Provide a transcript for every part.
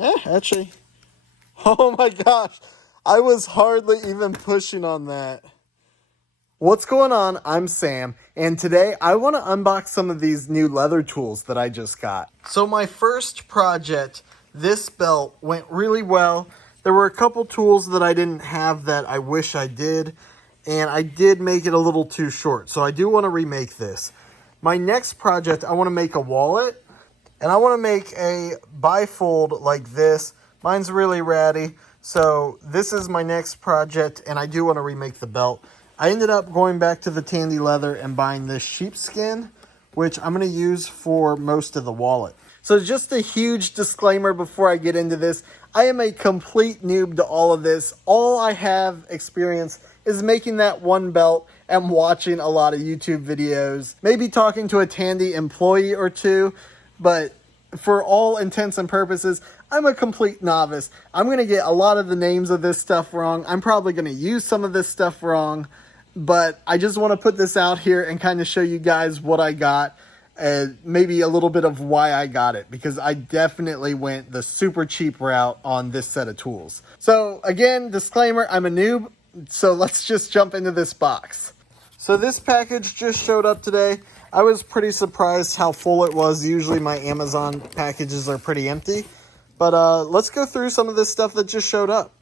Actually. Oh my gosh. I was hardly even pushing on that. What's going on? I'm Sam, and today I want to unbox some of these new leather tools that I just got. So my first project, this belt, went really well. There were a couple tools that I didn't have that I wish I did, and I did make it a little too short, so I do want to remake this. My next project, I want to make a wallet, and I want to make a bifold like this. Mine's really ratty, so this is my next project, and I do want to remake the belt. I ended up going back to the Tandy Leather and buying this sheepskin, which I'm going to use for most of the wallet. So just a huge disclaimer before I get into this. I am a complete noob to all of this. All I have experience is making that one belt and watching a lot of YouTube videos. Maybe talking to a Tandy employee or two, but for all intents and purposes, I'm a complete novice. I'm going to get a lot of the names of this stuff wrong. I'm probably going to use some of this stuff wrong. But I just want to put this out here and kind of show you guys what I got and maybe a little bit of why I got it, because I definitely went the super cheap route on this set of tools. So again, disclaimer, I'm a noob, so let's just jump into this box. So this package just showed up today. I was pretty surprised how full it was. Usually my Amazon packages are pretty empty, but let's go through some of this stuff that just showed up.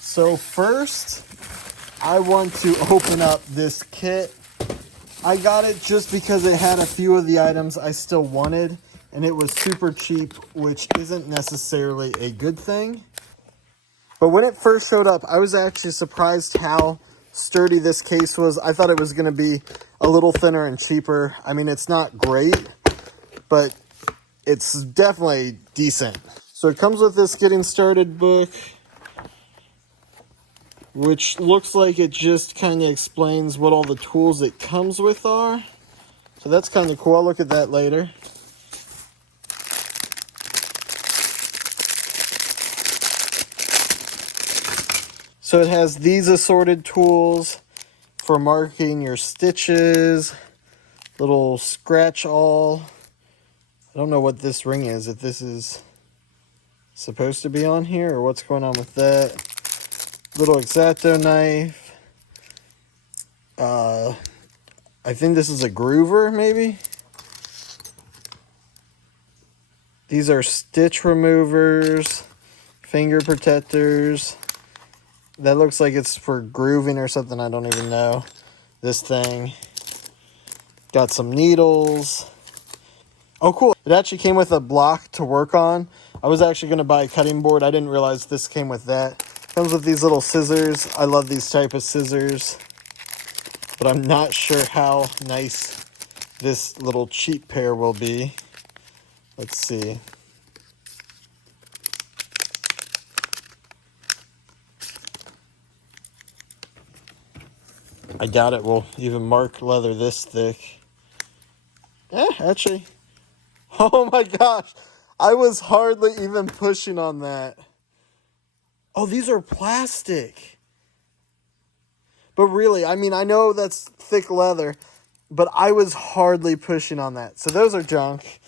So first, I want to open up this kit. I got it just because it had a few of the items I still wanted, and it was super cheap, which isn't necessarily a good thing. But when it first showed up, I was actually surprised how sturdy this case was. I thought it was going to be a little thinner and cheaper. I mean, it's not great, but it's definitely decent. So it comes with this getting started book, which looks like it just kind of explains what all the tools it comes with are. So that's kind of cool. I'll look at that later. So it has these assorted tools for marking your stitches, little scratch all. I don't know what this ring is, if this is supposed to be on here or what's going on with that. Little X-Acto knife. I think this is a groover, maybe. These are stitch removers, finger protectors. That looks like it's for grooving or something, I don't even know. This thing. Got some needles. Oh, cool. It actually came with a block to work on. I was actually going to buy a cutting board. I didn't realize this came with that. Comes with these little scissors. I love these type of scissors, but I'm not sure how nice this little cheap pair will be. Let's see. I doubt it will even mark leather this thick. Actually. Oh my gosh. I was hardly even pushing on that. Oh, these are plastic. But really, I mean, I know that's thick leather, but I was hardly pushing on that. So those are junk.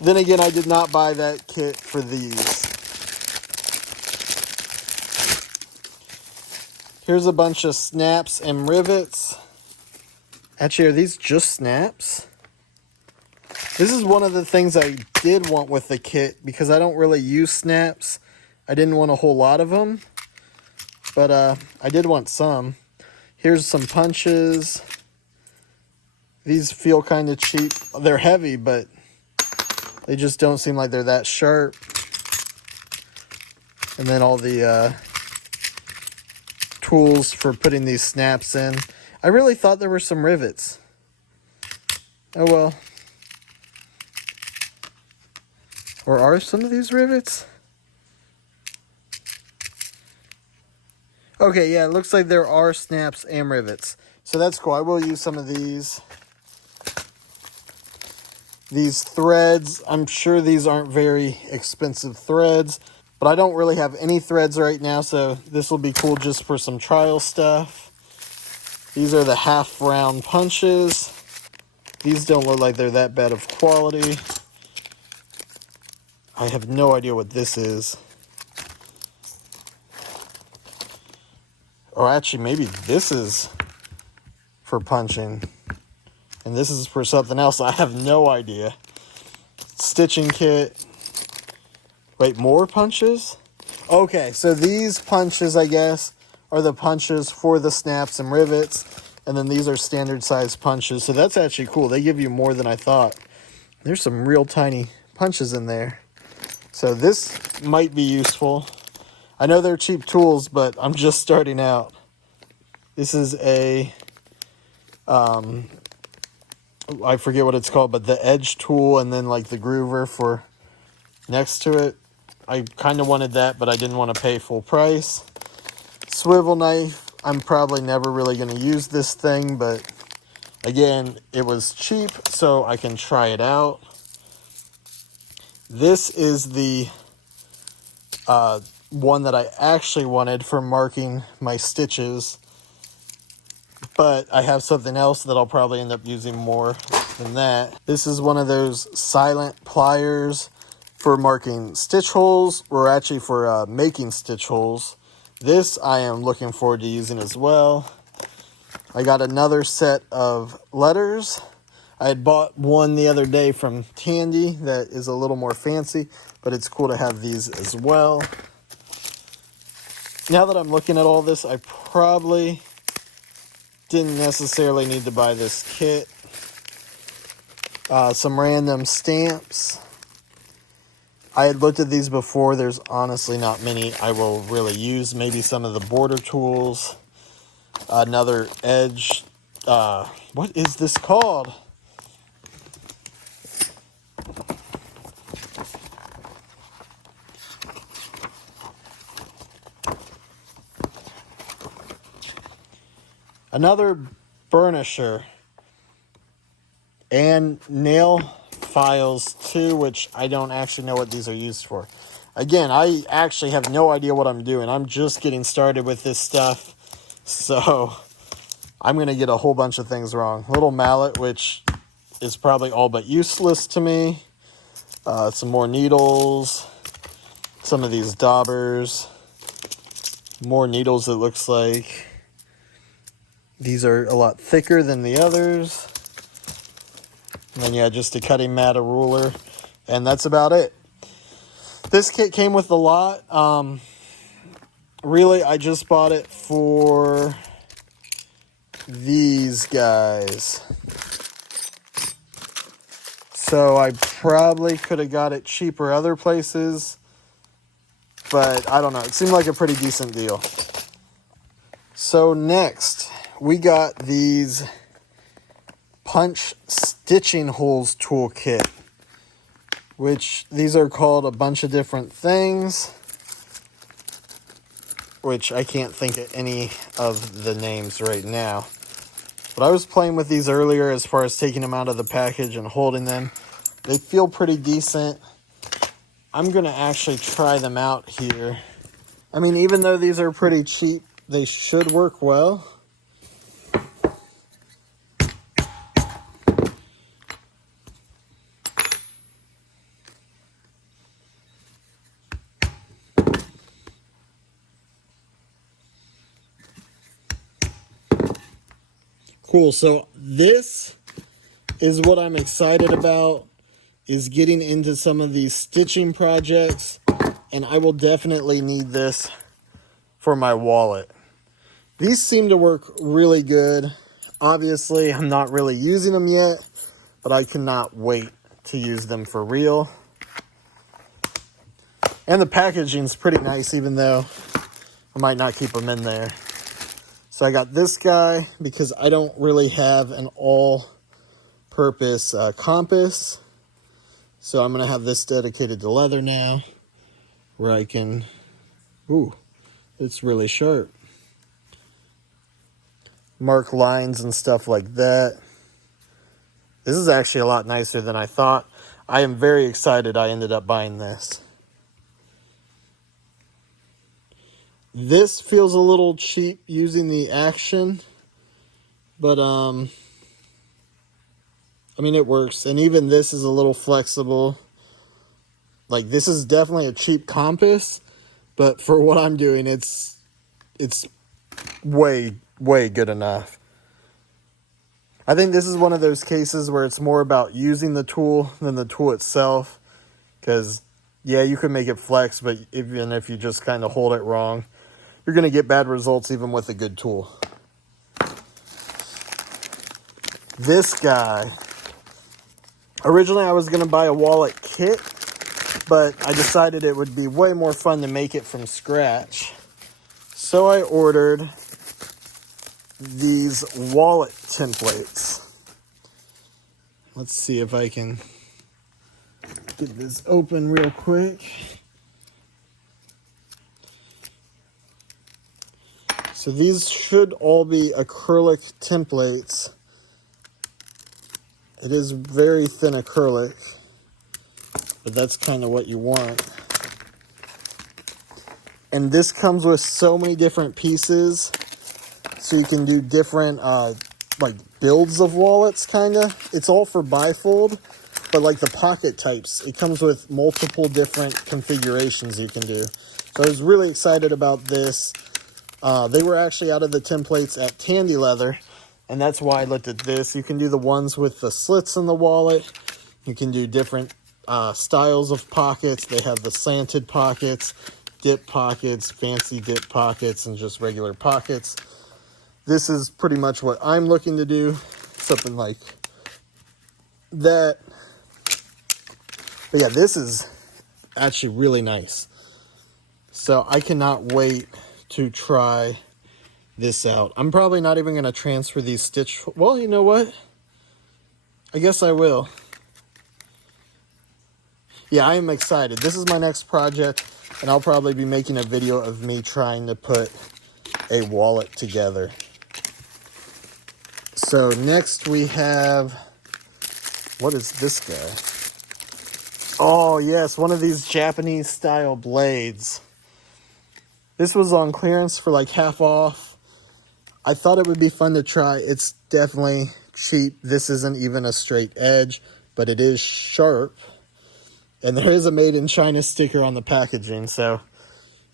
Then again, I did not buy that kit for these. Here's a bunch of snaps and rivets. Actually, are these just snaps? This is one of the things I did want with the kit because I don't really use snaps. I didn't want a whole lot of them, but I did want some. Here's some punches. These feel kind of cheap. They're heavy, but they just don't seem like they're that sharp. And then all the tools for putting these snaps in. I really thought there were some rivets. Oh well. Or are some of these rivets? Okay, yeah, it looks like there are snaps and rivets. So that's cool. I will use some of these. These threads, I'm sure these aren't very expensive threads, but I don't really have any threads right now, so this will be cool just for some trial stuff. These are the half round punches. These don't look like they're that bad of quality. I have no idea what this is. Or actually, maybe this is for punching. And this is for something else. I have no idea. Stitching kit. Wait, more punches? Okay, so these punches, I guess, are the punches for the snaps and rivets. And then these are standard size punches. So that's actually cool. They give you more than I thought. There's some real tiny punches in there. So this might be useful. I know they're cheap tools, but I'm just starting out. This is a, I forget what it's called, but the edge tool and then like the groover for next to it. I kind of wanted that, but I didn't want to pay full price. Swivel knife. I'm probably never really going to use this thing, but again, it was cheap, so I can try it out. This is the one that I actually wanted for marking my stitches, but I have something else that I'll probably end up using more than that. This is one of those silent pliers for marking stitch holes, or actually for making stitch holes. This I am looking forward to using as well. I got another set of letters. I had bought one the other day from Tandy that is a little more fancy, but it's cool to have these as well. Now that I'm looking at all this, I probably didn't necessarily need to buy this kit. Some random stamps. I had looked at these before. There's honestly not many I will really use. Maybe some of the border tools. Another edge. What is this called? Another burnisher. And nail files too, which I don't actually know what these are used for. Again, I actually have no idea what I'm doing. I'm just getting started with this stuff, so I'm going to get a whole bunch of things wrong. Little mallet, which is probably all but useless to me. Some more needles. Some of these daubers. More needles, it looks like. These are a lot thicker than the others. And then, yeah, just a cutting mat, a ruler, and that's about it. This kit came with a lot. Really, I just bought it for these guys. So I probably could have got it cheaper other places, but I don't know. It seemed like a pretty decent deal. So next, we got these punch stitching holes toolkit, which these are called a bunch of different things, which I can't think of any of the names right now. But I was playing with these earlier as far as taking them out of the package and holding them. They feel pretty decent. I'm going to actually try them out here. I mean, even though these are pretty cheap, they should work well. Cool, so this is what I'm excited about, is getting into some of these stitching projects, and I will definitely need this for my wallet. These seem to work really good. Obviously, I'm not really using them yet, but I cannot wait to use them for real. And the packaging's pretty nice, even though I might not keep them in there. So I got this guy because I don't really have an all-purpose compass. So I'm going to have this dedicated to leather now, where I can, ooh, it's really sharp. Mark lines and stuff like that. This is actually a lot nicer than I thought. I am very excited I ended up buying this. This feels a little cheap using the action, but I mean, it works. And even this is a little flexible. Like, this is definitely a cheap compass, but for what I'm doing, it's way good enough. I think this is one of those cases where it's more about using the tool than the tool itself. Because, yeah, you can make it flex, but even if you just kind of hold it wrong, you're going to get bad results even with a good tool. This guy. Originally, I was going to buy a wallet kit, but I decided it would be way more fun to make it from scratch. So I ordered these wallet templates. Let's see if I can get this open real quick. So these should all be acrylic templates. It is very thin acrylic, but that's kind of what you want. And this comes with so many different pieces, so you can do different like builds of wallets, kind of. It's all for bifold, but like the pocket types, it comes with multiple different configurations you can do. So I was really excited about this. They were actually out of the templates at Tandy Leather, and that's why I looked at this. You can do the ones with the slits in the wallet. You can do different styles of pockets. They have the slanted pockets, dip pockets, fancy dip pockets, and just regular pockets. This is pretty much what I'm looking to do, something like that. But yeah, this is actually really nice. So I cannot wait to try this out. I'm probably not even going to transfer these stitch. Well, you know what? I guess I will. Yeah, I am excited. This is my next project, and I'll probably be making a video of me trying to put a wallet together. So next we have, what is this guy? Oh yes, one of these Japanese style blades. This was on clearance for like half off. I thought it would be fun to try. It's definitely cheap. This isn't even a straight edge, but it is sharp. And there is a made in China sticker on the packaging, so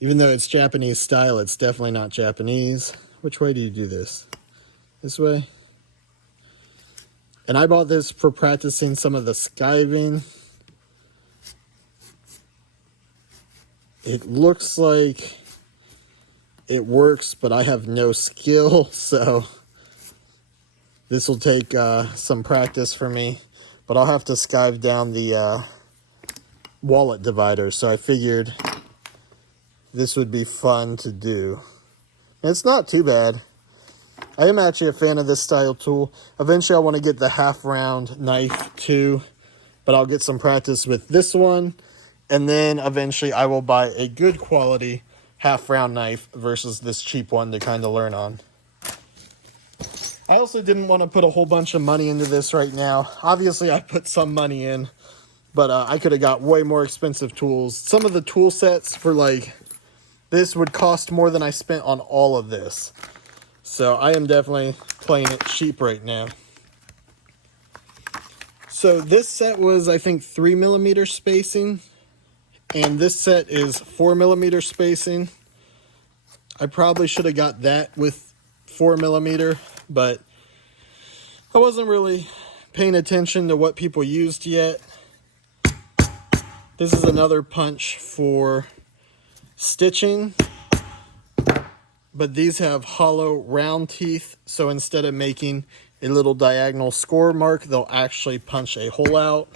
even though it's Japanese style, it's definitely not Japanese. Which way do you do this? This way? And I bought this for practicing some of the skiving. It looks like it works, but I have no skill, so this will take some practice for me. But I'll have to skive down the wallet divider, so I figured this would be fun to do. And it's not too bad. I am actually a fan of this style tool. Eventually I want to get the half round knife too, but I'll get some practice with this one, and then eventually I will buy a good quality half round knife versus this cheap one to kind of learn on. I also didn't want to put a whole bunch of money into this right now. Obviously I put some money in, but I could have got way more expensive tools. Some of the tool sets for like this would cost more than I spent on all of this. So I am definitely playing it cheap right now. So this set was, I think, 3mm spacing, and this set is 4mm spacing. I probably should have got that with 4mm, but I wasn't really paying attention to what people used yet. This is another punch for stitching, but these have hollow round teeth, so instead of making a little diagonal score mark, they'll actually punch a hole out.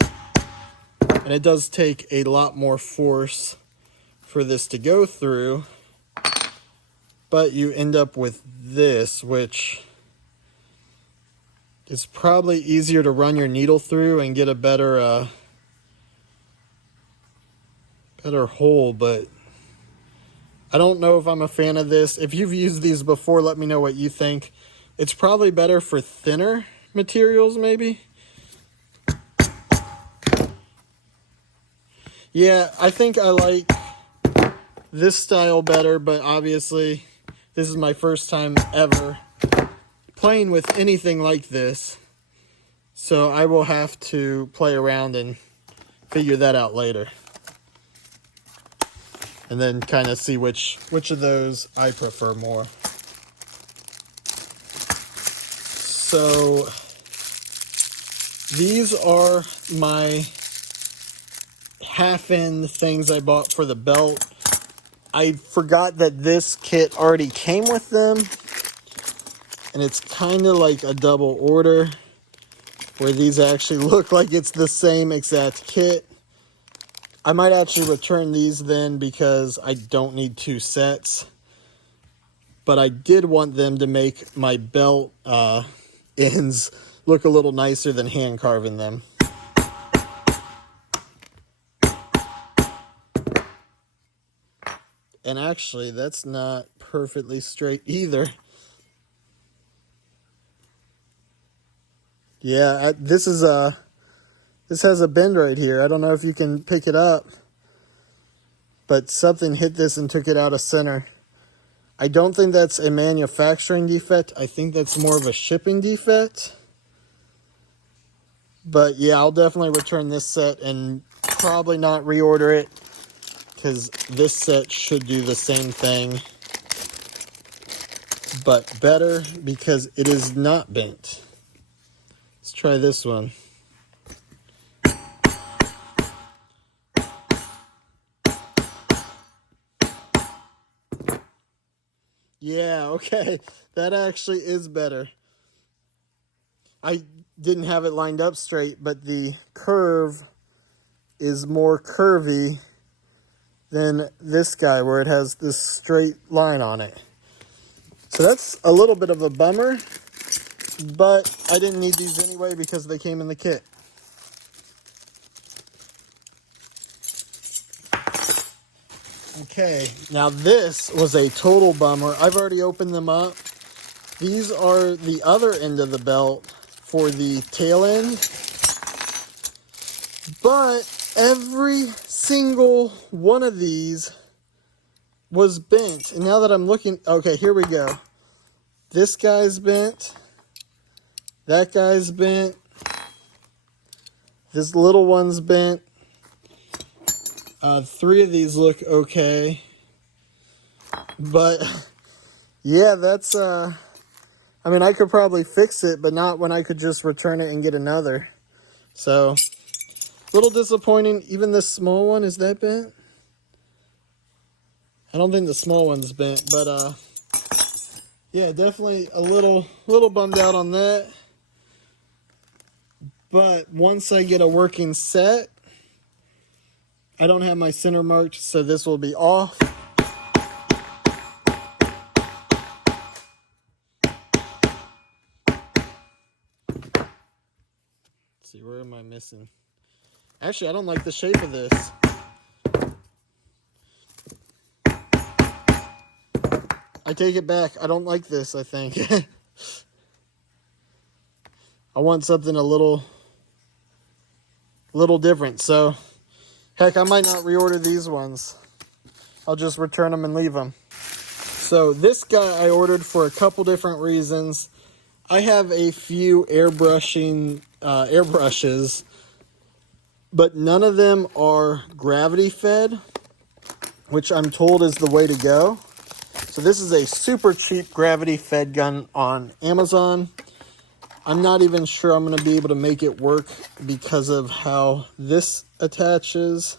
And it does take a lot more force for this to go through, but you end up with this, which is probably easier to run your needle through and get a better hole, but I don't know if I'm a fan of this. If you've used these before, let me know what you think. It's probably better for thinner materials, maybe. Yeah, I think I like this style better, but obviously this is my first time ever playing with anything like this. So I will have to play around and figure that out later. And then kind of see which of those I prefer more. So these are my half-end things I bought for the belt. I forgot that this kit already came with them. And it's kind of like a double order, where these actually look like it's the same exact kit. I might actually return these then because I don't need 2 sets. But I did want them to make my belt ends look a little nicer than hand carving them. And actually, that's not perfectly straight either. Yeah, this has a bend right here. I don't know if you can pick it up, but something hit this and took it out of center. I don't think that's a manufacturing defect. I think that's more of a shipping defect. But yeah, I'll definitely return this set and probably not reorder it, because this set should do the same thing, but better because it is not bent. Let's try this one. Yeah, okay. That actually is better. I didn't have it lined up straight, but the curve is more curvy than this guy, where it has this straight line on it. So that's a little bit of a bummer, but I didn't need these anyway because they came in the kit. Okay, now this was a total bummer. I've already opened them up. These are the other end of the belt for the tail end. But every single one of these was bent. And now that I'm looking, okay, here we go. This guy's bent. That guy's bent. This little one's bent. 3 of these look okay. But yeah, that's I mean, I could probably fix it, but not when I could just return it and get another. So, a little disappointing. Even this small one, is that bent? I don't think the small one's bent, but yeah, definitely a little bummed out on that. But once I get a working set, I don't have my center marked, so this will be off. Let's see, where am I missing? Actually, I don't like the shape of this. I take it back. I don't like this, I think. I want something a little different. So, heck, I might not reorder these ones. I'll just return them and leave them. So this guy I ordered for a couple different reasons. I have a few airbrushes, but none of them are gravity fed, which I'm told is the way to go. So this is a super cheap gravity fed gun on Amazon. I'm not even sure I'm going to be able to make it work because of how this attaches.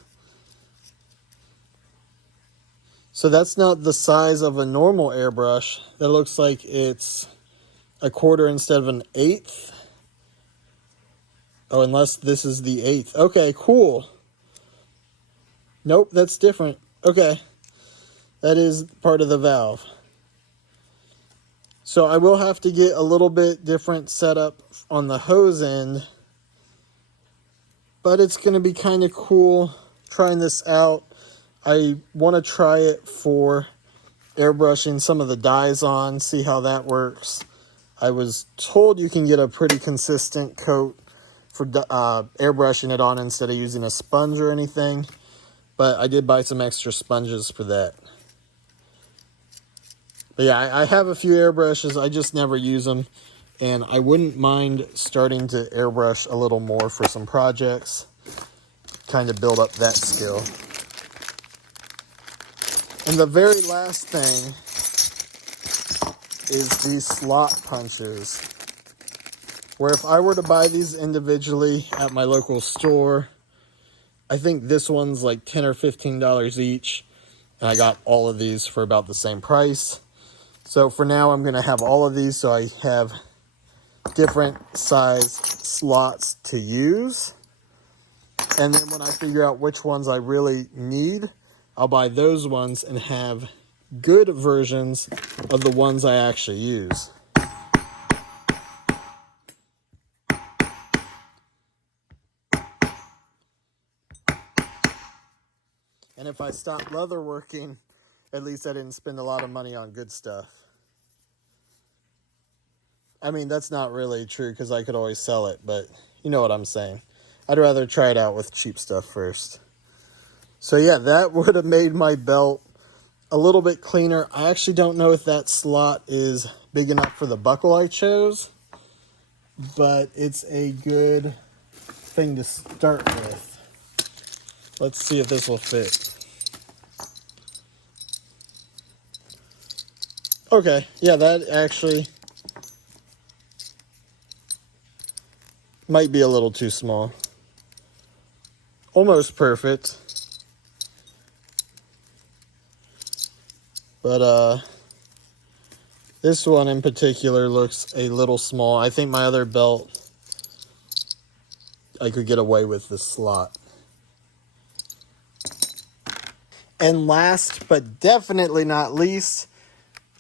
So that's not the size of a normal airbrush. That looks like it's a quarter instead of an eighth. Oh, unless this is the eighth. Okay, cool. Nope, that's different. Okay. That is part of the valve. So I will have to get a little bit different setup on the hose end. But it's going to be kind of cool trying this out. I want to try it for airbrushing some of the dyes on, see how that works. I was told you can get a pretty consistent coat for airbrushing it on instead of using a sponge or anything. But I did buy some extra sponges for that. But yeah, I have a few airbrushes. I just never use them. and I wouldn't mind starting to airbrush a little more for some projects, kind of build up that skill. And the very last thing is these slot punches, where if I were to buy these individually at my local store, I think this one's like $10 or $15 each, and I got all of these for about the same price. So for now, I'm going to have all of these so I have different size slots to use. And then when I figure out which ones I really need, I'll buy those ones and have good versions of the ones I actually use. And if I stop leather working, at least I didn't spend a lot of money on good stuff. I mean, that's not really true because I could always sell it, but you know what I'm saying. I'd rather try it out with cheap stuff first. So yeah, that would have made my belt a little bit cleaner. I actually don't know if that slot is big enough for the buckle I chose, but it's a good thing to start with. Let's see if this will fit. Okay, yeah, that actually might be a little too small. Almost perfect. But this one in particular looks a little small. I think my other belt, I could get away with this slot. And last but definitely not least,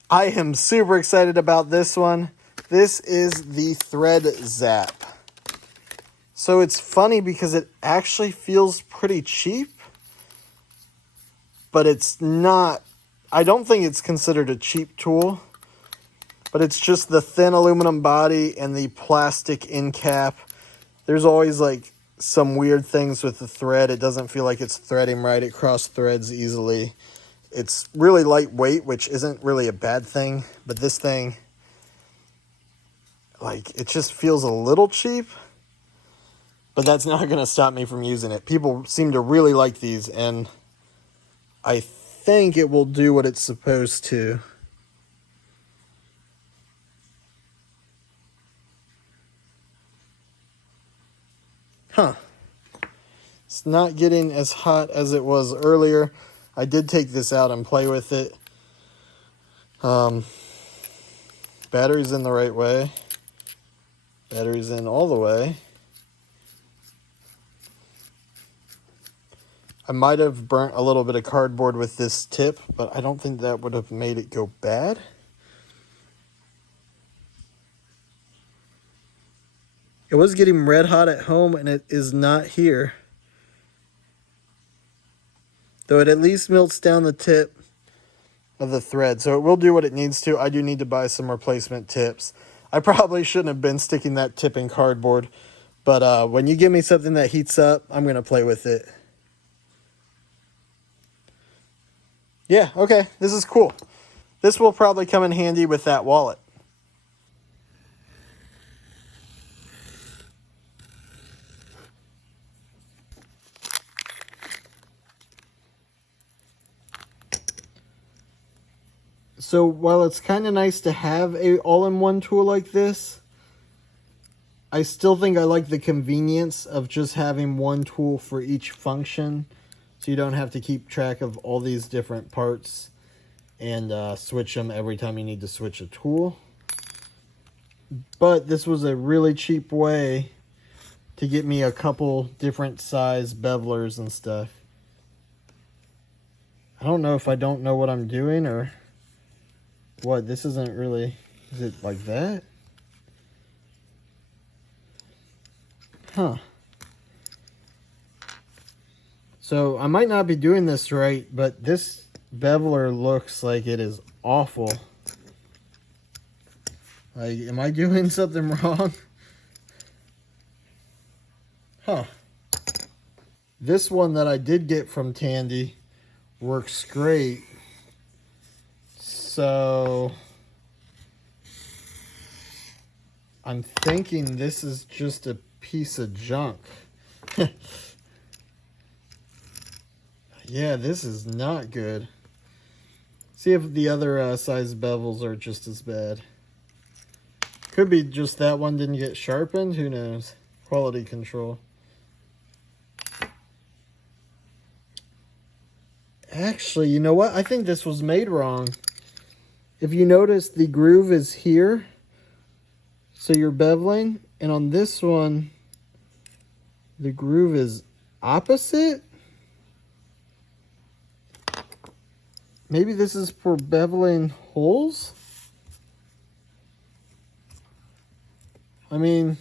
I am super excited about this one. This is the Thread Zap. So it's funny because it actually feels pretty cheap, but it's not. I don't think it's considered a cheap tool, but it's just the thin aluminum body and the plastic end cap. There's always like some weird things with the thread. It doesn't feel like it's threading right. It cross threads easily. It's really lightweight, which isn't really a bad thing, but this thing, like, it just feels a little cheap, but that's not going to stop me from using it. People seem to really like these, and I think it will do what it's supposed to. Huh. It's not getting as hot as it was earlier. I did take this out and play with it. Battery's in the right way. Battery's in all the way. I might have burnt a little bit of cardboard with this tip, but I don't think that would have made it go bad. It was getting red hot at home, and it is not here. Though it at least melts down the tip of the thread, so it will do what it needs to. I do need to buy some replacement tips. I probably shouldn't have been sticking that tip in cardboard, but when you give me something that heats up, I'm going to play with it. Yeah, okay, this is cool. This will probably come in handy with that wallet. So while it's kind of nice to have a all-in-one tool like this, I still think I like the convenience of just having one tool for each function, so you don't have to keep track of all these different parts and switch them every time you need to switch a tool. But this was a really cheap way to get me a couple different size bevelers and stuff. I don't know if I don't know what I'm doing or what. This isn't really, is it like that? Huh. So I might not be doing this right, but this beveler looks like it is awful. Like, am I doing something wrong? Huh. This one that I did get from Tandy works great. So I'm thinking this is just a piece of junk. Yeah, this is not good. See if the other size bevels are just as bad. Could be just that one didn't get sharpened. Who knows? Quality control. Actually, you know what? I think this was made wrong. If you notice, the groove is here. So you're beveling. And on this one, the groove is opposite. Maybe this is for beveling holes? I mean,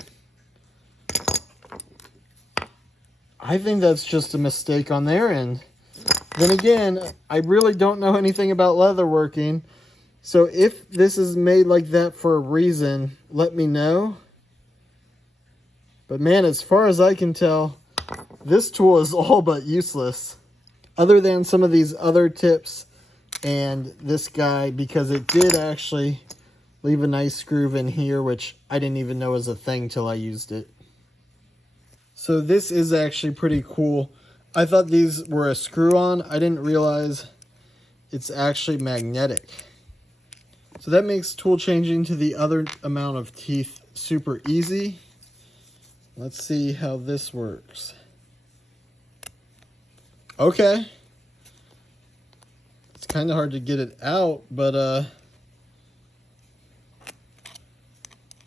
I think that's just a mistake on their end. Then again, I really don't know anything about leatherworking. So if this is made like that for a reason, let me know. But man, as far as I can tell, this tool is all but useless. Other than some of these other tips and this guy, because it did actually leave a nice groove in here, which I didn't even know was a thing till I used it. So this is actually pretty cool. I thought these were a screw-on. I didn't realize it's actually magnetic. So that makes tool changing to the other amount of teeth super easy. Let's see how this works. Okay. It's kind of hard to get it out, but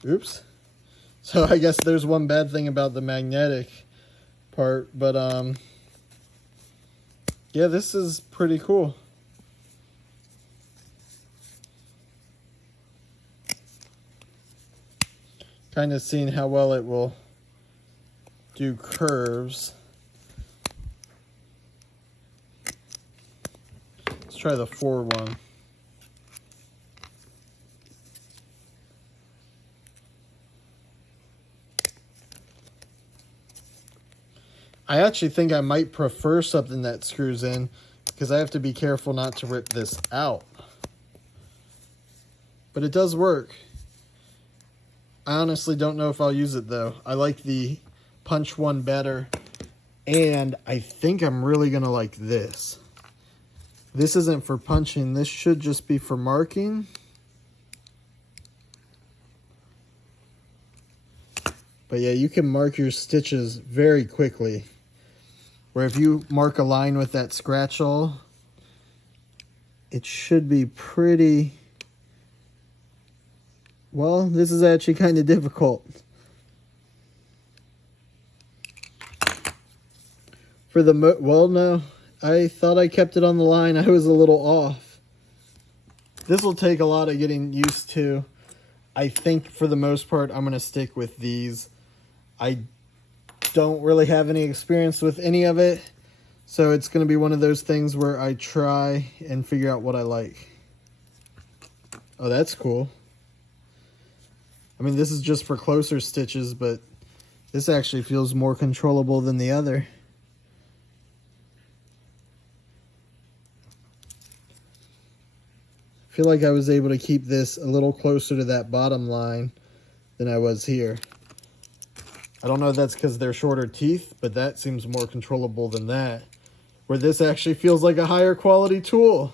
oops. So I guess there's one bad thing about the magnetic part, but yeah, this is pretty cool. Kind of seeing how well it will do curves. Let's try the forward one. I actually think I might prefer something that screws in because I have to be careful not to rip this out. But it does work. I honestly don't know if I'll use it though. I like the punch one better. And I think I'm really gonna like this. This isn't for punching. This should just be for marking. But yeah, you can mark your stitches very quickly. Where if you mark a line with that scratch awl, it should be pretty... Well, this is actually kind of difficult. For the... Well, no. I thought I kept it on the line. I was a little off. This will take a lot of getting used to. I think for the most part, I'm going to stick with these. I don't really have any experience with any of it, so it's going to be one of those things where I try and figure out what I like. Oh, that's cool. I mean, this is just for closer stitches, but this actually feels more controllable than the other. I feel like I was able to keep this a little closer to that bottom line than I was here. I don't know if that's because they're shorter teeth, but that seems more controllable than that. Where this actually feels like a higher quality tool.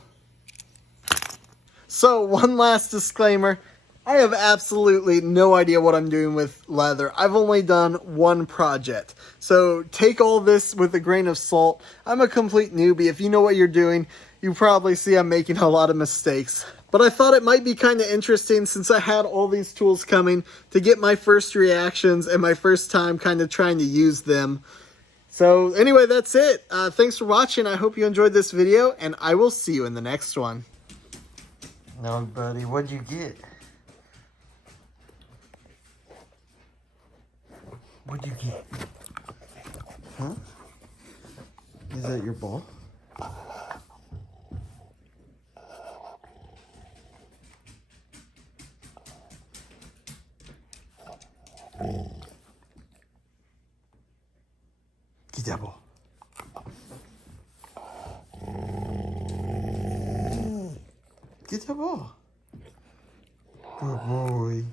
So, one last disclaimer. I have absolutely no idea what I'm doing with leather. I've only done one project. So, take all this with a grain of salt. I'm a complete newbie. If you know what you're doing, you probably see I'm making a lot of mistakes. But I thought it might be kind of interesting since I had all these tools coming to get my first reactions and my first time kind of trying to use them. So anyway, that's it. Thanks for watching. I hope you enjoyed this video, and I will see you in the next one. No, buddy, what'd you get? What'd you get? Huh? Is that your ball? Get that ball. Get that ball. Good boy.